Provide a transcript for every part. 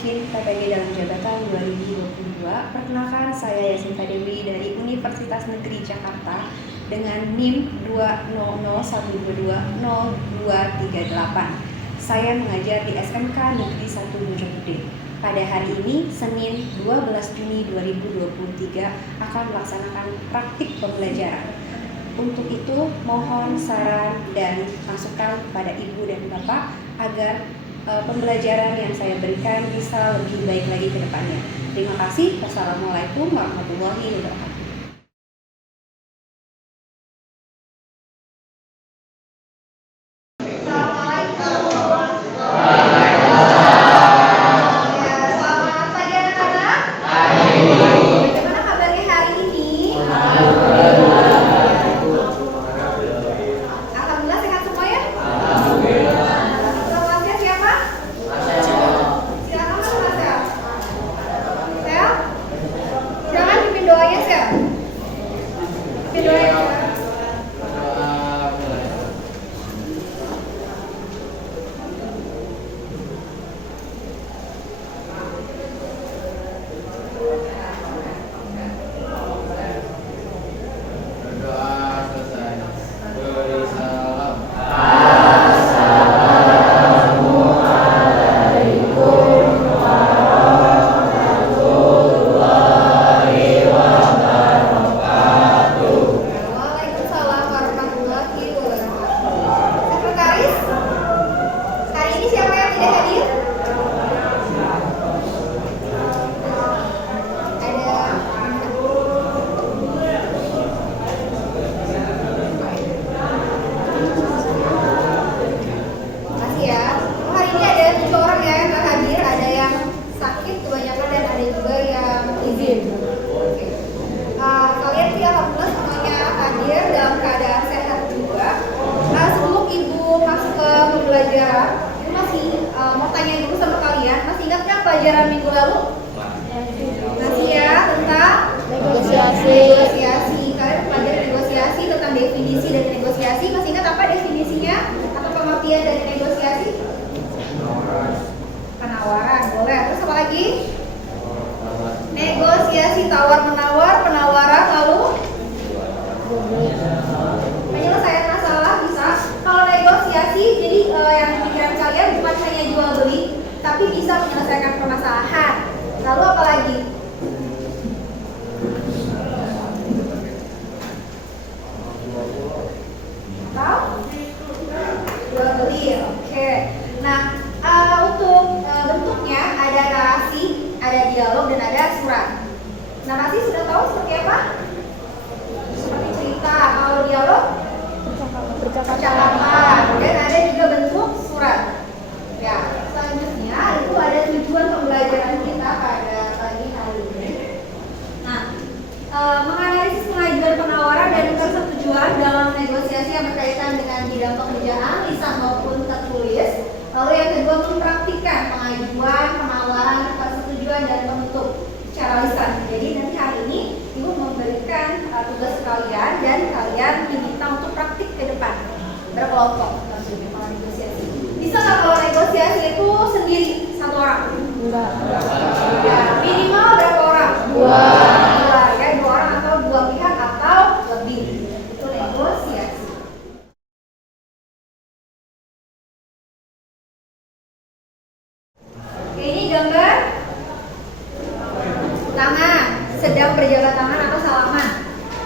izin PPG dalam jabatan 2022. Perkenalkan, saya Yasinta Dewi dari Universitas Negeri Jakarta dengan NIM 201220238. Saya mengajar di SMK Negeri 1 Bojonggede. Pada hari ini, Senin 12 Juni 2023, akan melaksanakan praktik pembelajaran. Untuk itu, mohon saran dan masukan kepada Ibu dan Bapak agar pembelajaran yang saya berikan bisa lebih baik lagi ke depannya. Terima kasih. Wassalamualaikum warahmatullahi wabarakatuh. Pelajaran minggu lalu masih ya tentang negosiasi. Kalian pelajari negosiasi, tentang definisi dari negosiasi. Masih ingat apa definisinya atau pengertian dari negosiasi? Penawaran, boleh. Terus apa lagi? Negosiasi, tawar menawar, penawaran, lalu penyelesaian masalah bisa. Kalau negosiasi, jadi yang pikiran kalian bukan hanya jual beli, tapi bisa menyelesaikan permasalahan. Lalu apa lagi? Atau jual beli, oke. Nah, untuk bentuknya ada narasi, ada dialog, dan ada surat. Narasi sudah tahu seperti apa? Seperti cerita. Kalau dialog, percakapan. Dan ada juga bentuk surat. Ya, selanjutnya itu ada tujuan pembelajaran kita pada pagi hari ini. Nah, menganalisis pengajuan penawaran dan persetujuan dalam negosiasi yang berkaitan dengan bidang pekerjaan, lisan maupun tertulis. Lalu yang kedua, mempraktikkan pengajuan, penawaran, persetujuan dan penutup secara lisan. Jadi nanti hari ini Ibu memberikan tugas kalian dan kalian diminta untuk praktik ke depan berkelompok tentunya kalau negosiasi. Bisa nggak kalau negosiasi itu sendiri satu orang? Enggak. Ya, minimal berapa orang? Dua. Ya, dua orang atau dua pihak atau lebih. Itu negosiasi. Oke, ini gambar tangan, sedang berjabat tangan atau salaman.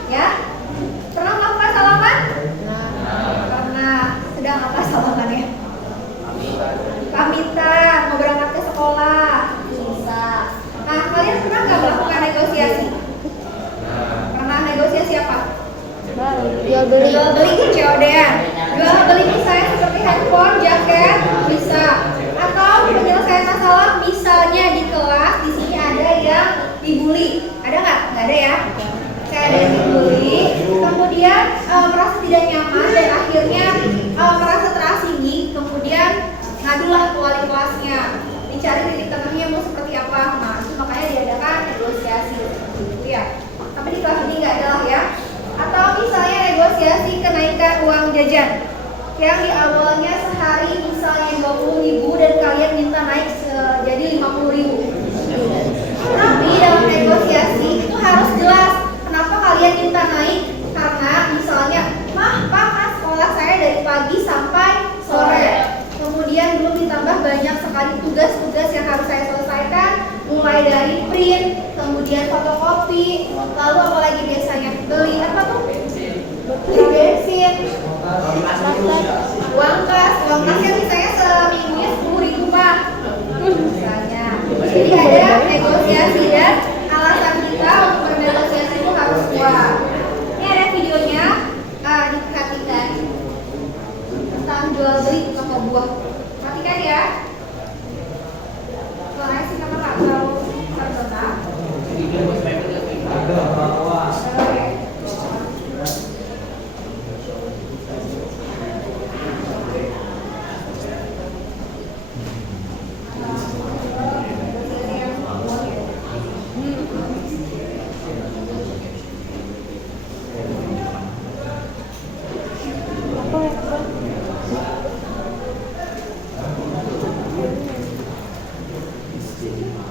Ya, pernah melakukan salaman? Pernah. Sedang apa salamannya? Pamitan, mau berangkat ke sekolah, bisa. Nah, kalian pernah nggak melakukan negosiasi? Pernah negosiasi apa? Jual beli kan COD-an. Jual beli misalnya seperti handphone, jaket, bisa. Atau penyelesaian masalah, misalnya di kelas, di sini ada yang dibully. Ada nggak? Nggak ada ya? Saya ada yang dibully, kemudian merasa tidak nyaman dan akhirnya merasa terasingi, kemudian ngadulah ke wali kelasnya, dicari titik tengahnya mau seperti apa. Nah, itu makanya diadakan negosiasi gitu ya. Tapi di kelas ini nggak ada lah ya. Atau misalnya negosiasi kenaikan uang jajan yang di awalnya sehari misalnya 20.000 dan kalian minta naik jadi 50.000. Lalu apa lagi biasanya? Beli apa tuh? Beli bensin. Uang kasnya misalnya seminggunya 10.000 Pak. Misalnya. Jadi ada negosiasi dan alasan kita untuk bernegosiasi itu harus kuat. Ini ada videonya, diperhatikan tentang jual beli toko buah. Perhatikan ya. Soalnya sih kakak nggak terlalu terbentak.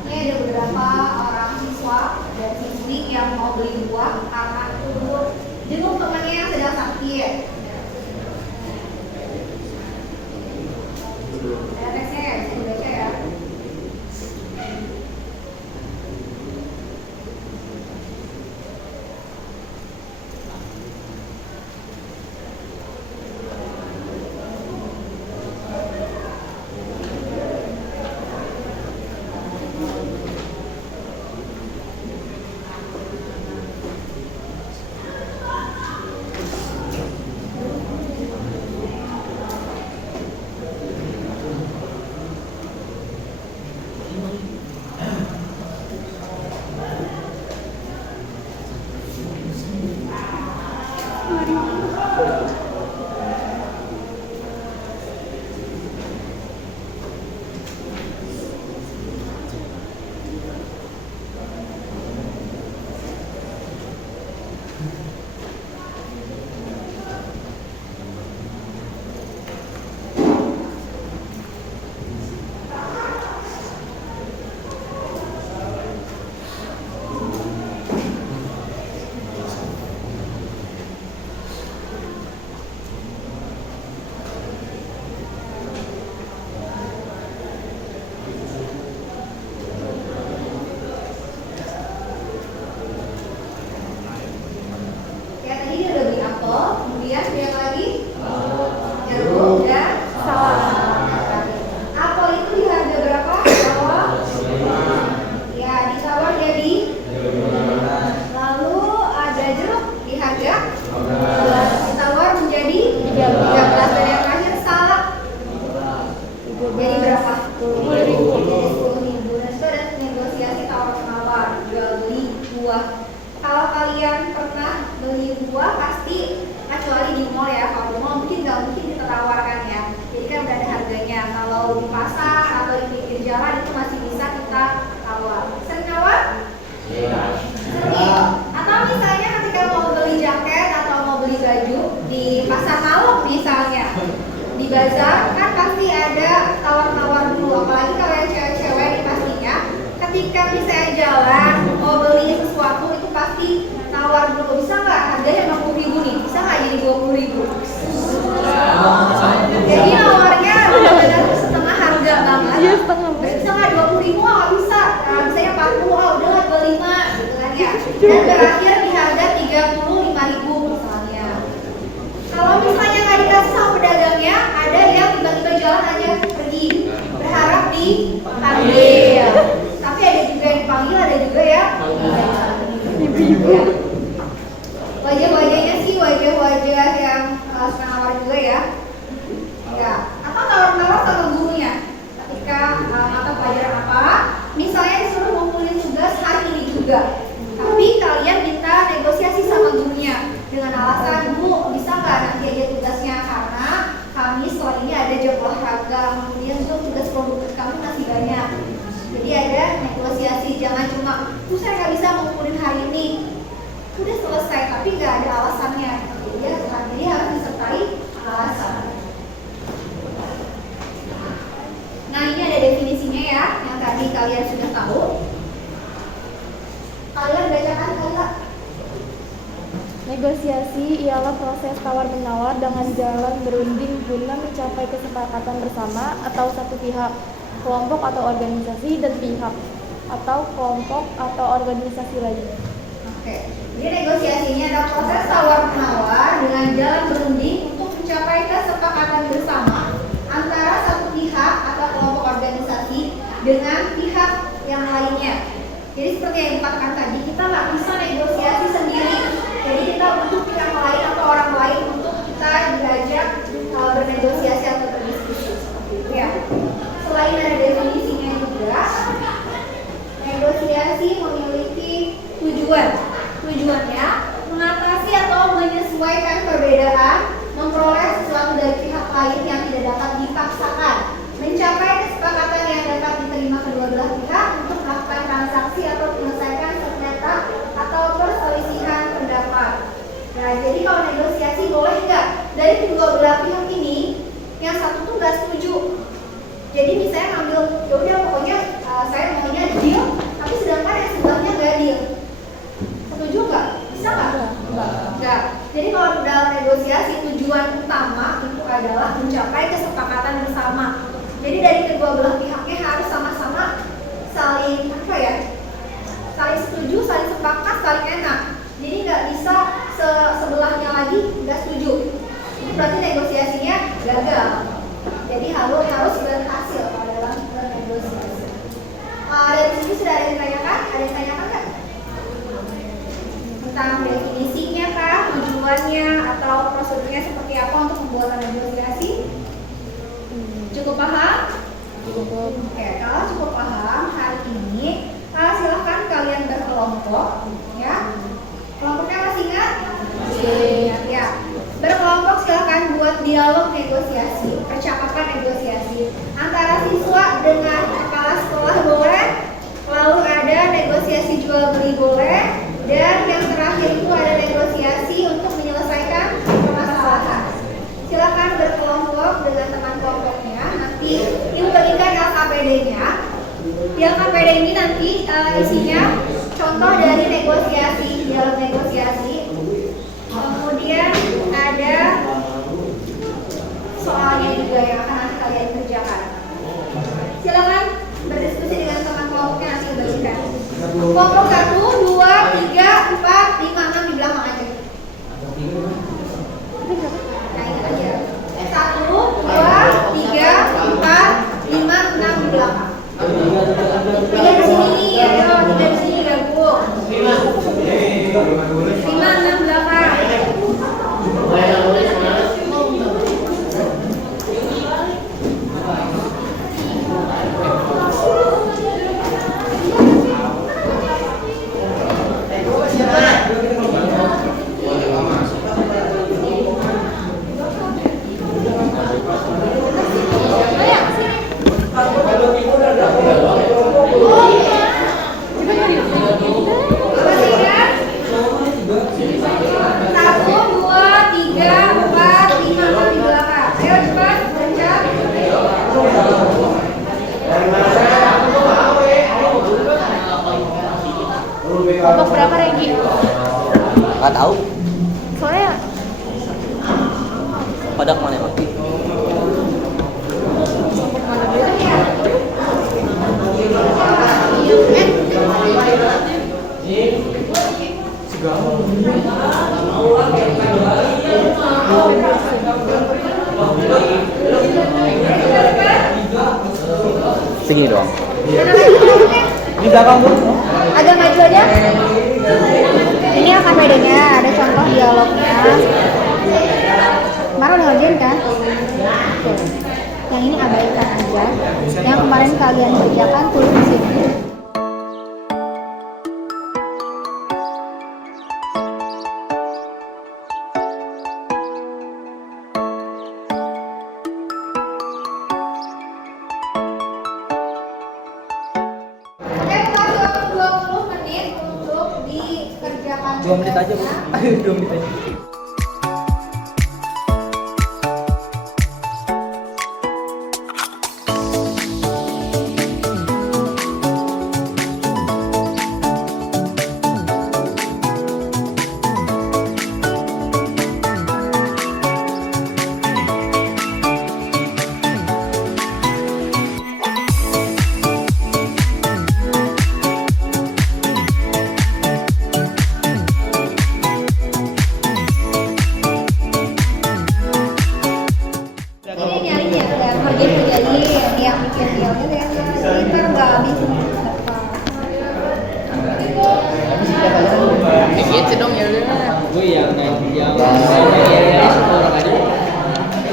Ini ada beberapa orang siswa dan siswi yang mau beli buah karena jenuh temannya yang sedang sakit. Ada teksnya ya, bisa dibaca ya. Dan berakhir di harga 35.000 misalnya. Kalau misalnya nggak dikasih sama pedagangnya, ada yang tiba-tiba jalan aja pergi, berharap dipanggil. Tapi ada juga yang dipanggil, ada juga ya. Wajah-wajahnya sih wajah-wajah yang suka nawar juga ya. Ya, atau nawar-nawar sama gurunya. Ketika mata pelajaran apa, misalnya disuruh ngumpulin tugas hari ini juga. Tapi kalian minta negosiasi sama gurunya dengan alasan, Bu, bisa nggak nanti aja tugasnya karena kami setelah ini ada jam olahraga, kemudian untuk tugas produk kami masih banyak. Jadi ada negosiasi, jangan cuma, Bu, saya nggak bisa ngumpulin hari ini. Udah selesai, tapi nggak ada alasannya. Jadi harus disertai alasan. Nah, ini ada definisinya ya, yang tadi kalian sudah tahu. Kalian bacakan kata. Negosiasi ialah proses tawar-menawar dengan jalan berunding guna mencapai kesepakatan bersama atau satu pihak, kelompok atau organisasi, dan pihak atau kelompok atau organisasi lain. Oke. seperti yang katakan tadi, kita nggak bisa negosiasi sendiri. Jadi kita butuh pihak lain atau orang lain untuk kita diajak bernegosiasi atau berdiskusi seperti itu ya. Selain ada definisinya juga, negosiasi memiliki tujuan. Tujuannya mengatasi atau menyesuaikan perbedaan, memperoleh sesuatu dari pihak lain yang tidak dapat dipaksakan, mencapai kesepakatan yang dapat diterima kedua belah pihak untuk melakukan transaksi atau menyelesaikan sengketa atau perselisihan pendapat. Nah, jadi kalau negosiasi boleh nggak dari kedua belah pihak ini yang satu tuh nggak setuju. Jadi misalnya ngambil, yaudah pokoknya saya maunya deal, tapi sedangkan yang sebelahnya nggak deal. Setuju nggak? Bisa nggak? Nggak. Jadi kalau dalam negosiasi tujuan utama itu adalah mencapai kesepakatan bersama. Jadi dari kedua belah pihaknya harus sama-sama saling saling setuju, saling sepakat, saling enak. Jadi nggak bisa sebelahnya lagi nggak setuju. Itu berarti negosiasinya gagal. Jadi harus berhasil kalau dalam bernegosiasi. Dari sini sudah ada yang ditanyakan? Ada yang tanyakan nggak? Tentang definisinya kah, tujuannya, atau prosedurnya seperti apa untuk pembuatan negosiasi? Cukup paham? Cukup. Oke, kalau cukup paham hari ini, silahkan kalian berkelompok, ya. Kelompoknya masih ingat? Ingat ya. Berkelompok silahkan buat dialog negosiasi, percakapan negosiasi antara siswa dengan kepala sekolah boleh, lalu ada negosiasi jual beli boleh, dan yang terakhir itu ada negosiasi untuk menyelesaikan permasalahan. Silakan berkelompok dengan teman kelompoknya. Nanti ibu bagikan LKPD-nya. Di LKPD ini nanti isinya contoh dari negosiasi, dialog negosiasi. Kemudian ada soalnya juga yang akan nanti kalian kerjakan. Silakan berdiskusi dengan teman kelompoknya nanti dibagikan. Kelompok 1, 2, 3, 4, 5, 6 di belakang aja. Nah ingat aja. 1, 2, 3, 4, 5, 6 di belakang. 3 di sini, ayo 3 di sini gabung. 5, 6 belakang. Kelompok berapa Regi? Nggak tahu. Soalnya Pada kemana Pak? kelompok mana dulu? Segini doang. Di belakang Bu. Agak maju aja. Ini LKPD-nya, ada contoh dialognya. Kemarin udah ngerjain kan? Yang ini abaikan aja. Yang kemarin kalian kerjakan tulis di sini. Dikerjakan 2 menit aja Bu. 2 menit aja.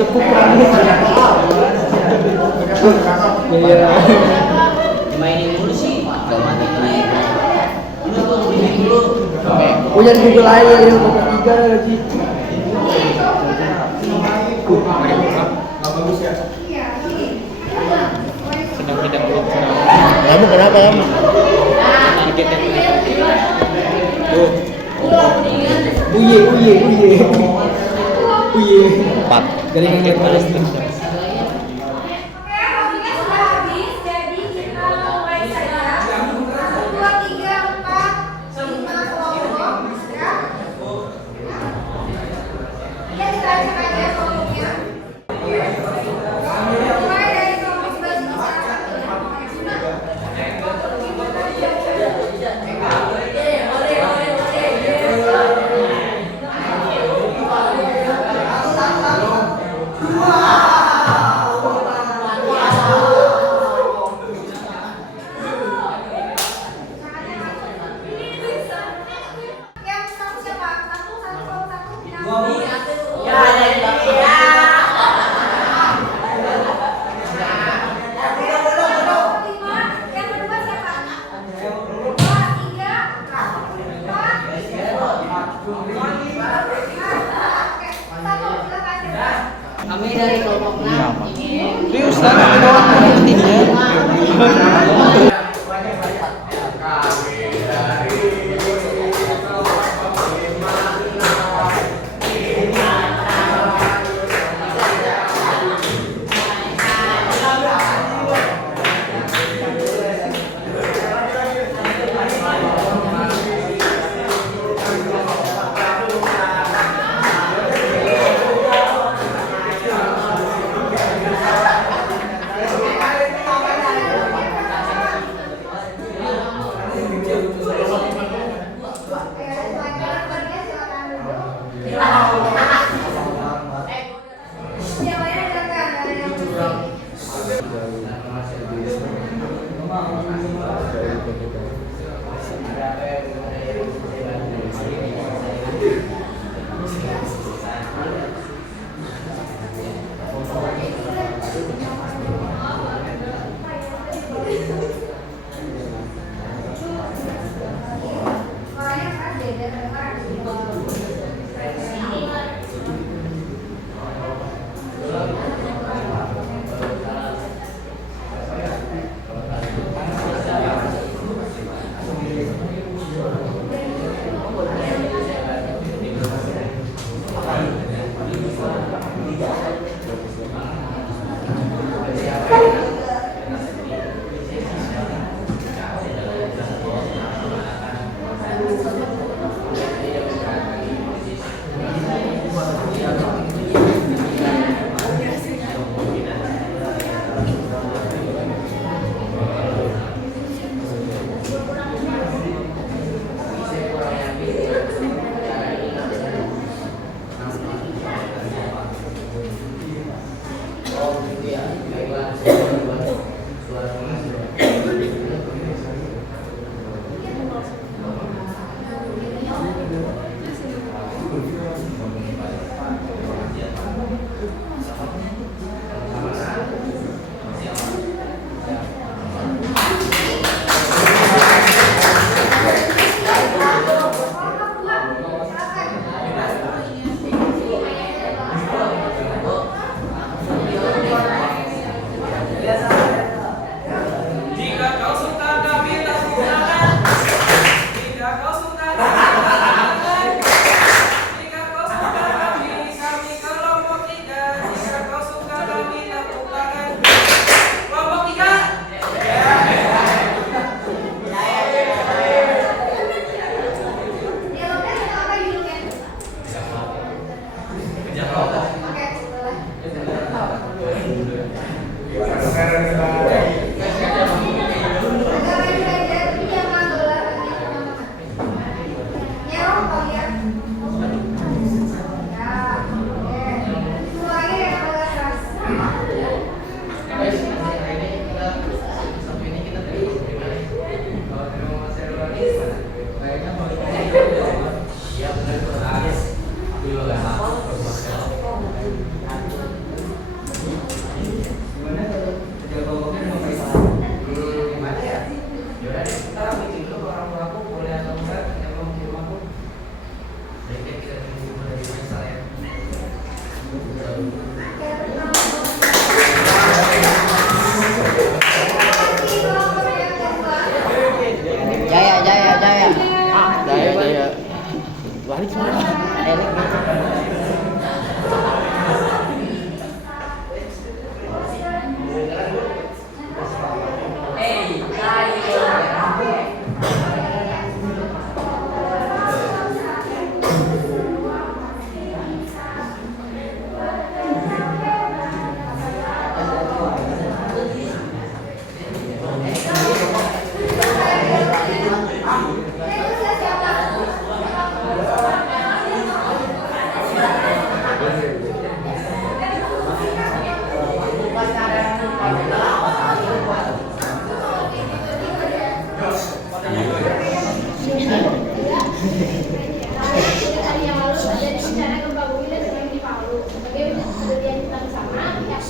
Tepuk rambut. Iya. Mainin dulu sih. Gak mati naik. Ini dulu. Punya di Google aja ya, nomor 3 lagi. Kamu kenapa kamu? Uye. Empat. Garingan yang paling Oke, waktunya sudah habis, jadi kita mulai saja. 1, 2, 3, 4, 5 kelompok, ya. Ya, kita acak aja kelompoknya. Mulai dari kelompok sebelah sini, yang satu siapa? Satu, lima. Yang kedua siapa? 2, 3, 4. Oke, satu, silakan siapa? Kami dari kelompok 6 ingin Rius lah, kami doang pentingnya. Jaya, Jaya, Jaya. Jaya, Jaya. Balik semua.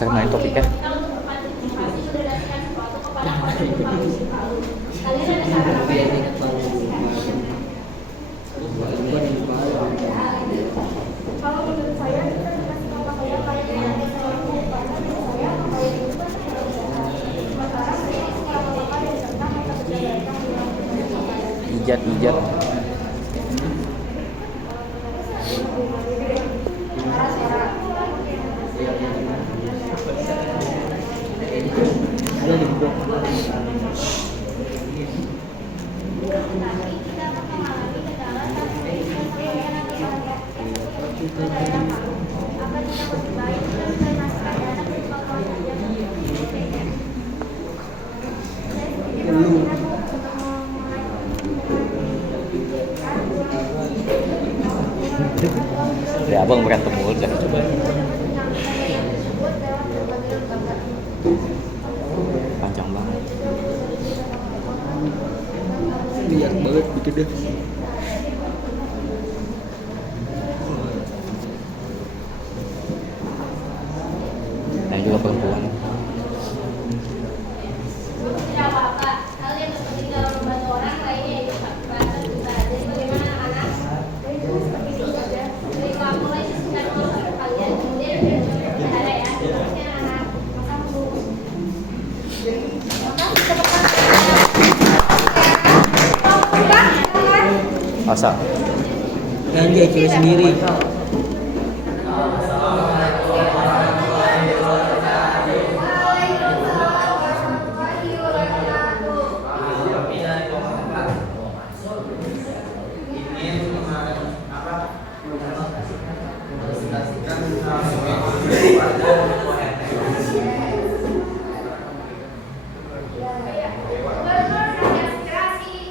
Saya topiknya. Kalau menurut saya kita dikasih tahu kalian kayak yang saya lupa saya apa yang itu sementara saya apa yang tentang masa kejadian Ijat. Ya abang berantem mulu dah. Panjang banget. Lihat banget gitu deh. Nah juga perempuan. Tidak apa-apa. Hal yang penting dalam membantu orang lainnya itu bahasa juga. Jadi bagaimana anak-anak? Seperti itu saja. Dari mulai sesudah kalian kemudian ada ya. Terusnya anak Masa? Ganja cewek sendiri.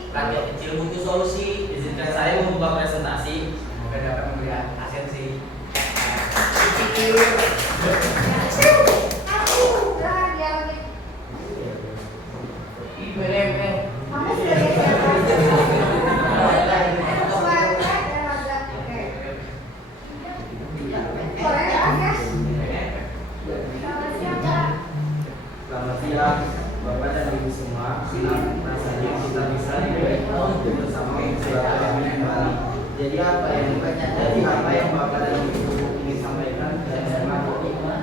Rakyat kecil butuh solusi. Izinkan saya membuka presentasi. Semoga dapat memberi asensi. Selamat siang, Bapak dan Ibu semua. Senang rasanya kita bisa bersama silaturahmi kembali. Jadi apa yang Bapak dan Ibu ingin sampaikan?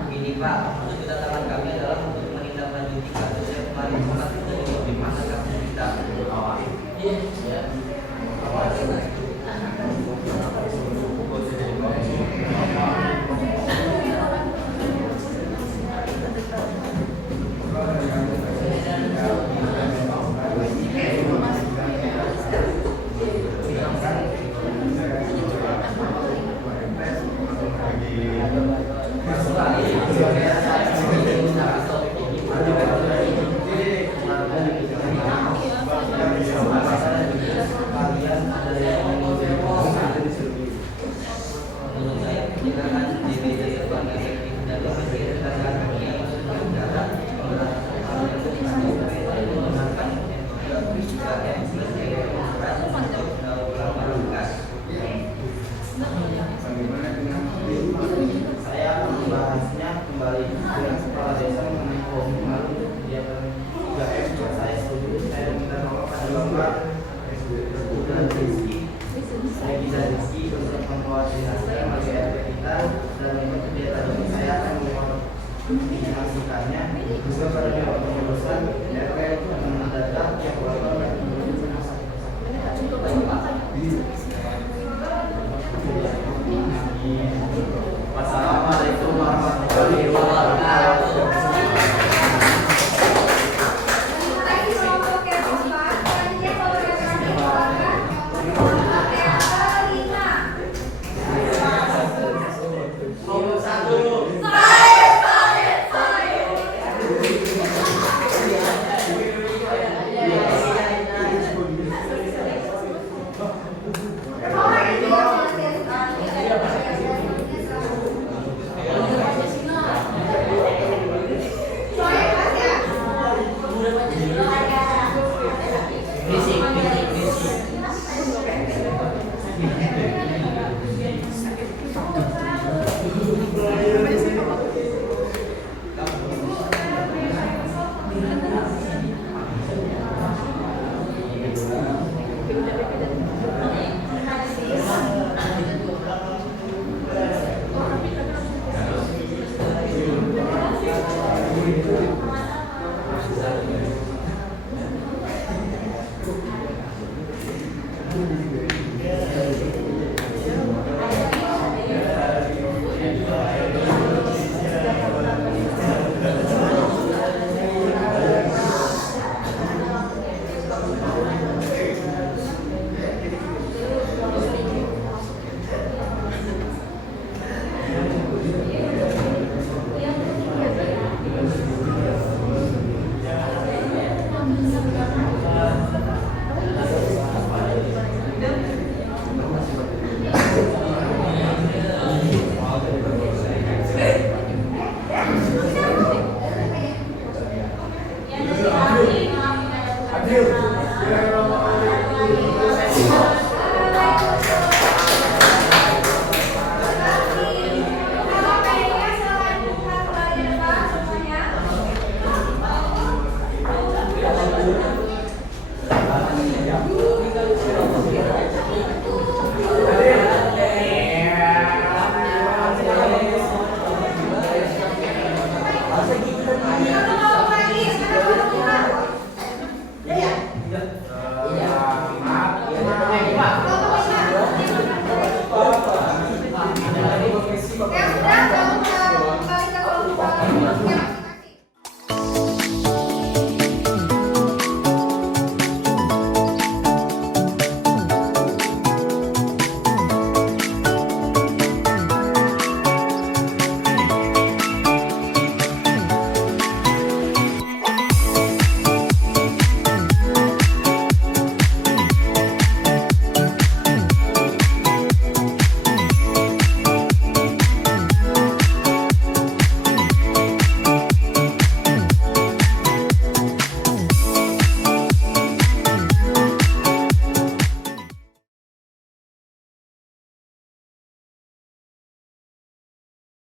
Begini Pak, maksud kedatangan kami adalah untuk menindaklanjuti kasus yang kemarin sempat terjadi di masa kasus kita. Ya. Kalian ada yang Jika pada keputusan RW mendadak yang Wassalamualaikum warahmatullahi wabarakatuh. Terima kasih kelompok yang keempat. Selanjutnya kelompok yang terakhir silakan. Kelompok yang kelima.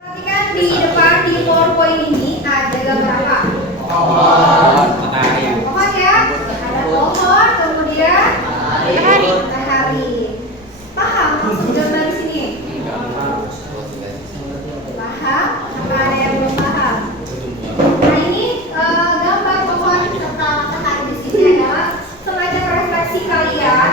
Perhatikan di depan di PowerPoint ini ada gambar apa? Pohon ya. Ada pohon, kemudian matahari. Paham maksud gambar di sini? Paham? Apa ada yang belum paham? Nah ini gambar pohon serta matahari di sini adalah semacam refleksi kalian.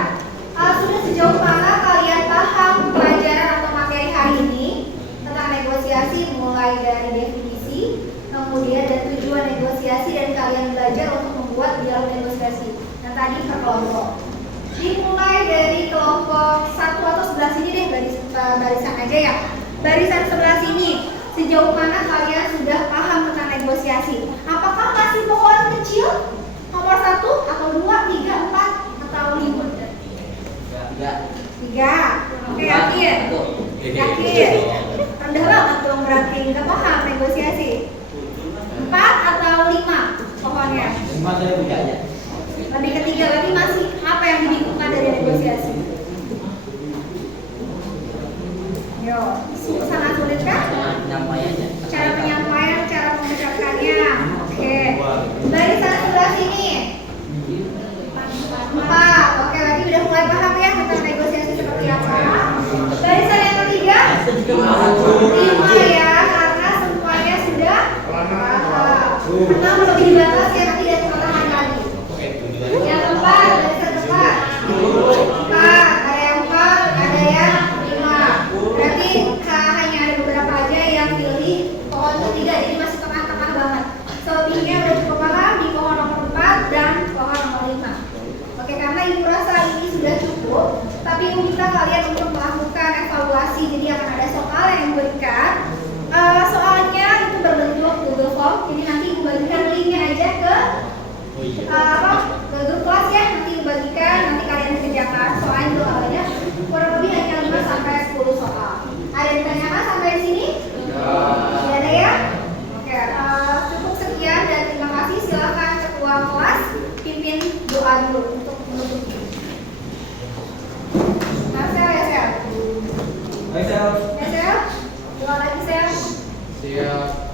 Sudah sejauh mana kalian paham pelajaran atau materi hari ini tentang negosiasi, mulai dari definisi, kemudian dan tujuan negosiasi, dan kalian belajar untuk membuat dialog negosiasi. Nah tadi per kelompok. Dimulai dari kelompok 1 atau sebelah sini deh, barisan aja ya. Barisan sebelah sini, sejauh mana kalian sudah paham tentang negosiasi? Apakah masih pohon kecil? Nomor 1 atau 2, 3, 4 atau 5? 3. Oke, yakin? Yakin? Rendah banget dong berarti, nggak paham negosiasi. 4 atau 5 pohonnya? 5 saya punya aja. Lebih ke 3, berarti masih apa yang dibingungkan dari negosiasi? Yo, sangat sulit kan? Cara penyampaian, cara mengucapkannya. Oke. Barisan sebelah sini. 4. Oke, berarti udah mulai paham ya tentang negosiasi seperti apa. Barisan yang ketiga 5 ya, karena semuanya sudah paham. 6 Ya, Sel? Ulang lagi, Sel. Siap.